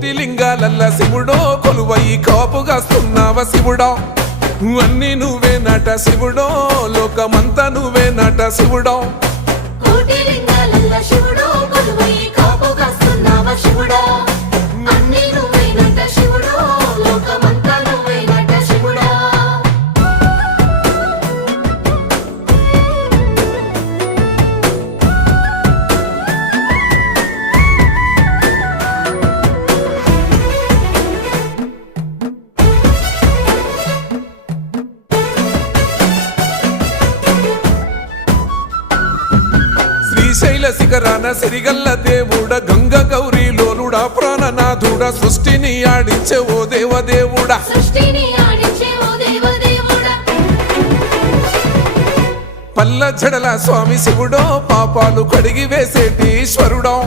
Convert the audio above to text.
కోటి లింగాలల్ల శివుడో కొలువై కాపుగాస్తున్నావ శివుడా అన్ని నువ్వే నట శివుడో లోకమంతా నువ్వే నట శివుడో కోటి లింగాలల్ల శివుడో కొలువై కాపుగాస్తున్నావ శివుడా అన్ని నువ్వే నట శివుడో లోకమంతా నువ్వే నట శివుడా శ్రీశైల శిఖరాన సిరిగల్ల దేవుడ గంగ గౌరీ లోలుడా ప్రాణనాథుడ సృష్టిని ఆడించే ఓ దేవదేవుడా సృష్టిని ఆడించే ఓ దేవదేవుడా పల్ల జడల స్వామి శివుడో పాపాలు కడిగి వేసేటి ఈశ్వరుడో